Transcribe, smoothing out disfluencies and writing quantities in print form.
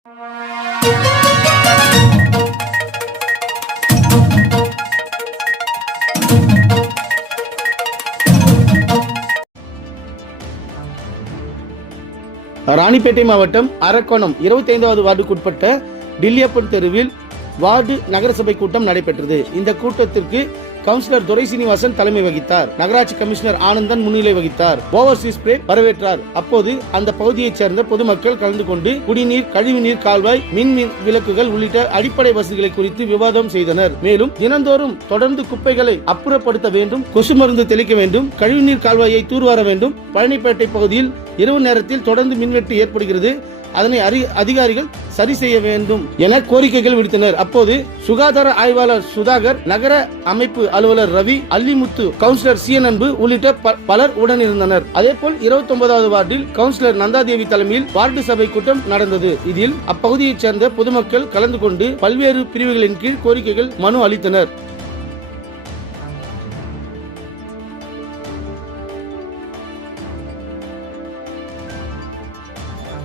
ராணிப்பேட்டை மாவட்டம் அரக்கோணம் 25வது வார்டுக்குட்பட்ட டில்லியப்பன் தெருவில் வார்டு நகரசபை கூட்டம் நடைபெற்றது. இந்த கூட்டத்திற்கு கவுன்சிலர் துரை சீனிவாசன் தலைமை வகித்தார். நகராட்சி கமிஷனர் ஆனந்தன் முன்னிலை வகித்தார். ஓவர்சீஸ் பிரேக் வரவேற்றார். அப்போது அந்த பகுதியைச் சேர்ந்த பொதுமக்கள் கலந்து கொண்டு குடிநீர், கழிவுநீர் கால்வாய், மின் விளக்குகள் உள்ளிட்ட அடிப்படை வசதிகளை குறித்து விவாதம் செய்தனர். மேலும் தினந்தோறும் தொடர்ந்து குப்பைகளை அப்புறப்படுத்த வேண்டும், கொசு மருந்து தெளிக்க வேண்டும், கழிவுநீர் கால்வாயை தூர்வார வேண்டும், பழனிப்பேட்டை பகுதியில் இரவு நேரத்தில் தொடர்ந்து மின்வெட்டு ஏற்படுகிறது, அதனை அதிகாரிகள் சரி செய்ய வேண்டும் என கோரிக்கைகள் விடுத்தனர். அப்போது சுகாதார ஆய்வாளர் சுதாகர், நகர அமைப்பு அலுவலர் ரவி, அல்லிமுத்து, கவுன்சிலர் சீனன்பு உள்ளிட்ட பலர் உடனிருந்தனர். அதேபோல் 29வது வார்டில் கவுன்சிலர் நந்தாதேவி தலைமையில் வார்டு சபை கூட்டம் நடந்தது. இதில் அப்பகுதியைச் சேர்ந்த பொதுமக்கள் கலந்து கொண்டு பல்வேறு பிரிவுகளின் கீழ் கோரிக்கைகள் மனு அளித்தனர்.